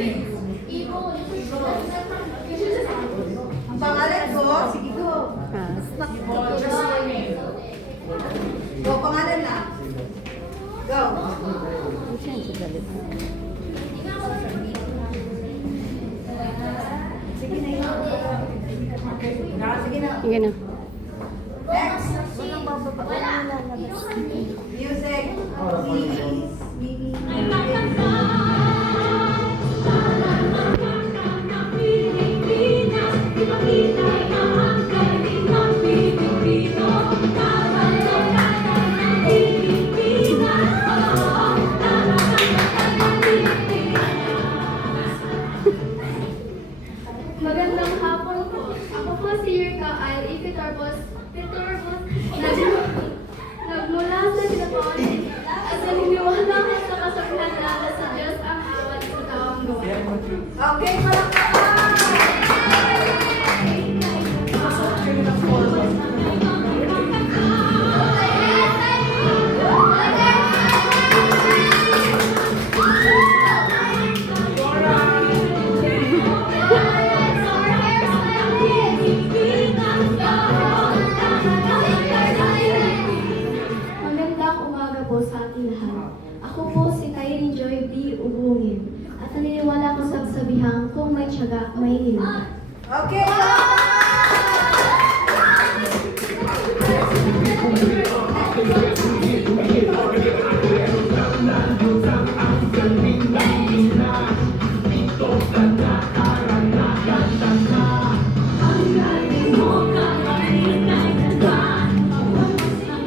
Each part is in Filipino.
Ang pangalan ko, sige go. Go, pangalan na. Go. Sige na yun. Sige na. Sige na. Next. Music. Please. Mimi. Magandang hapon po. Ako po si Yurka Al Ikitorbos. Nagmula sa Sinapawan at naniniwala ko sa kasabihan na sa Diyos ang awat sa taong gawa. Okay, palakpakan! Magandang umaga po sa ating lahat. Ako po si Kyrene Joy B. Ubungin at naniniwala ko sa kasabihang kung may tiyaga, may hinanda. Okay,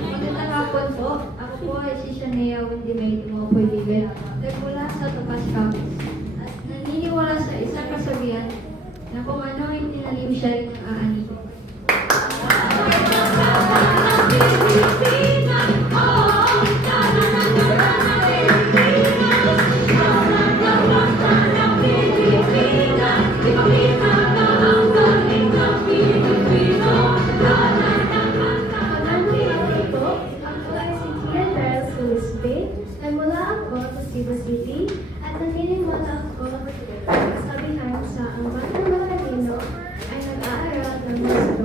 Magandang hapon po. Ako po ay si Shania Wendy May Tumapoy-Ligan. Nagmula sa Topas Campus. At naniniwala sa isang kasabihan na kung ano ay tinanim siya rin ang aani. Magandang po. Ako ay si Tia Terrell Sulis Bay. Nagmula ako sa Cebu City at naniniwala ako sa kasabihan sa ang batang Matalino ay nag-aaral ng gusto.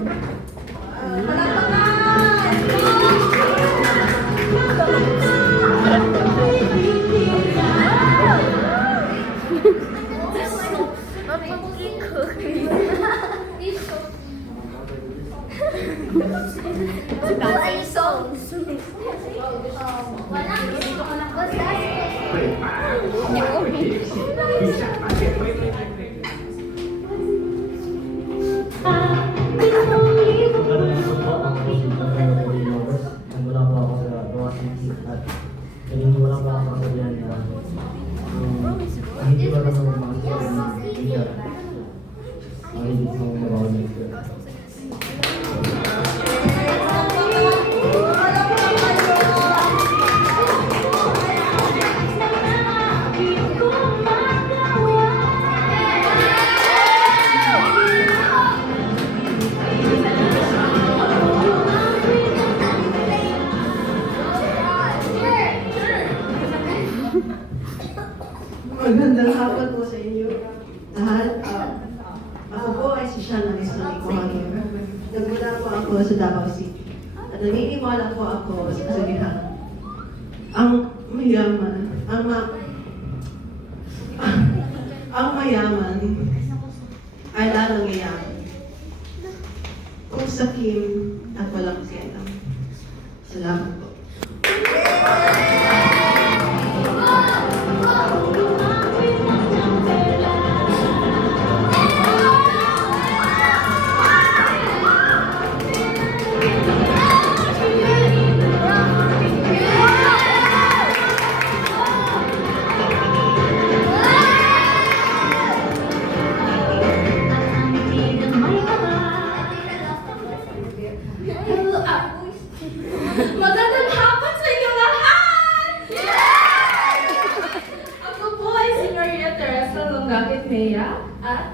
Nagmula po ako sa Roa City at naniniwala po ako sa diyan na hindi ba naman mga teacher ang hindi sa mga bawal na ito. Magandang hapon po sa inyo lahat. Ako po ay si Sean Anisoni Kuhangin. Nagmula po ako sa Davao City. At naniniwala po ako sa kasabihan. Ang mayaman, ang mayaman ay lalong iyaman. Kung sakim at walang kailang. Salamat po. Magandang hapon sa inyo lahat! Ako po ay si Maria Teresa Longapit Mea at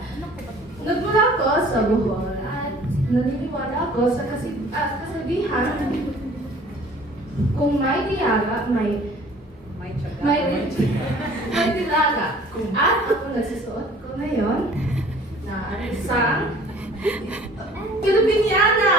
nagmula ako sa Bohol at naniniwala ako sa kasabihan kung may tiyaga, may tilaga at ako nagsusuot. isang Pilipiniana.